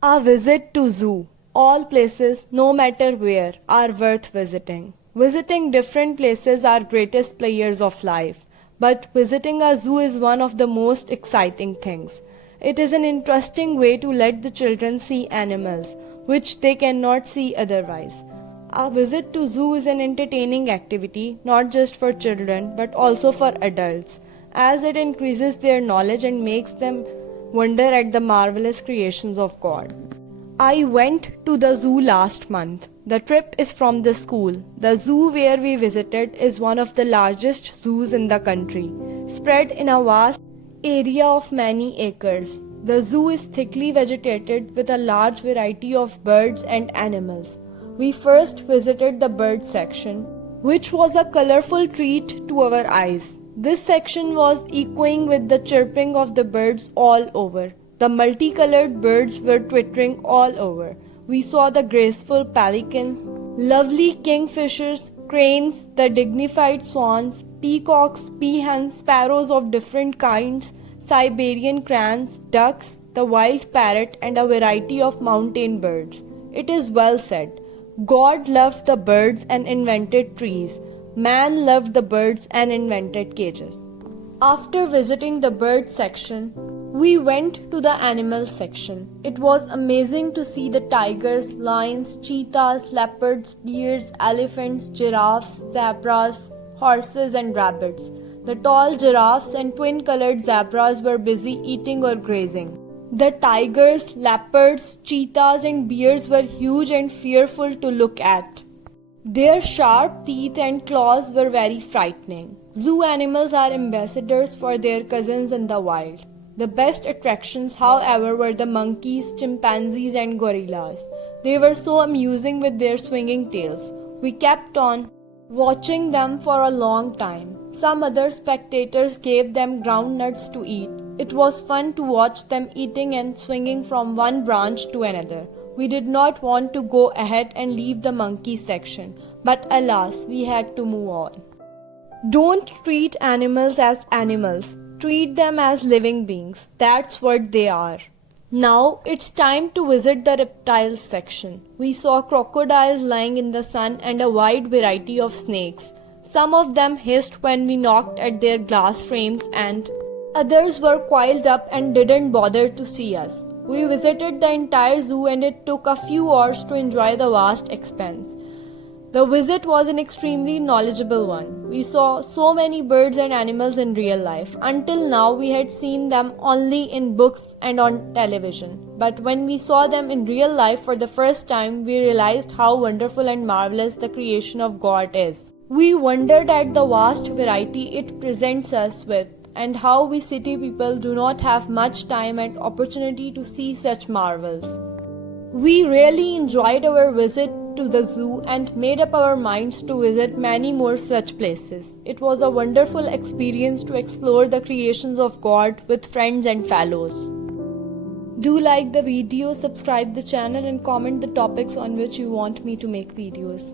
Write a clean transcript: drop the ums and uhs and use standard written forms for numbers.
A visit to zoo. All places, no matter where, are worth visiting. Visiting different places are greatest players of life, but visiting a zoo is one of the most exciting things. It is an interesting way to let the children see animals, which they cannot see otherwise. A visit to zoo is an entertaining activity not just for children but also for adults, as it increases their knowledge and makes them wonder at the marvelous creations of God. I went to the zoo last month. The trip is from the school. The zoo where we visited is one of the largest zoos in the country, spread in a vast area of many acres. The zoo is thickly vegetated with a large variety of birds and animals. We first visited the bird section, which was a colorful treat to our eyes. This section was echoing with the chirping of the birds all over. The multicolored birds were twittering all over. We saw the graceful pelicans, lovely kingfishers, cranes, the dignified swans, peacocks, peahens, sparrows of different kinds, Siberian crans, ducks, the wild parrot, and a variety of mountain birds. It is well said, God loved the birds and invented trees. Man loved the birds and invented cages. After visiting the bird section, we went to the animal section. It was amazing to see the tigers, lions, cheetahs, leopards, bears, elephants, giraffes, zebras, horses, and rabbits. The tall giraffes and twin-colored zebras were busy eating or grazing. The tigers, leopards, cheetahs, and bears were huge and fearful to look at. Their sharp teeth and claws were very frightening. Zoo animals are ambassadors for their cousins in the wild. The best attractions, however, were the monkeys, chimpanzees, and gorillas. They were so amusing with their swinging tails. We kept on watching them for a long time. Some other spectators gave them ground nuts to eat. It was fun to watch them eating and swinging from one branch to another. We did not want to go ahead and leave the monkey section, but alas, we had to move on. Don't treat animals as animals. Treat them as living beings. That's what they are. Now it's time to visit the reptiles section. We saw crocodiles lying in the sun and a wide variety of snakes. Some of them hissed when we knocked at their glass frames and others were coiled up and didn't bother to see us. We visited the entire zoo and it took a few hours to enjoy the vast expanse. The visit was an extremely knowledgeable one. We saw so many birds and animals in real life. Until now, we had seen them only in books and on television. But when we saw them in real life for the first time, we realized how wonderful and marvelous the creation of God is. We wondered at the vast variety it presents us with, and how we city people do not have much time and opportunity to see such marvels. We really enjoyed our visit to the zoo and made up our minds to visit many more such places. It was a wonderful experience to explore the creations of God with friends and fellows. Do like the video, subscribe the channel, and comment the topics on which you want me to make videos.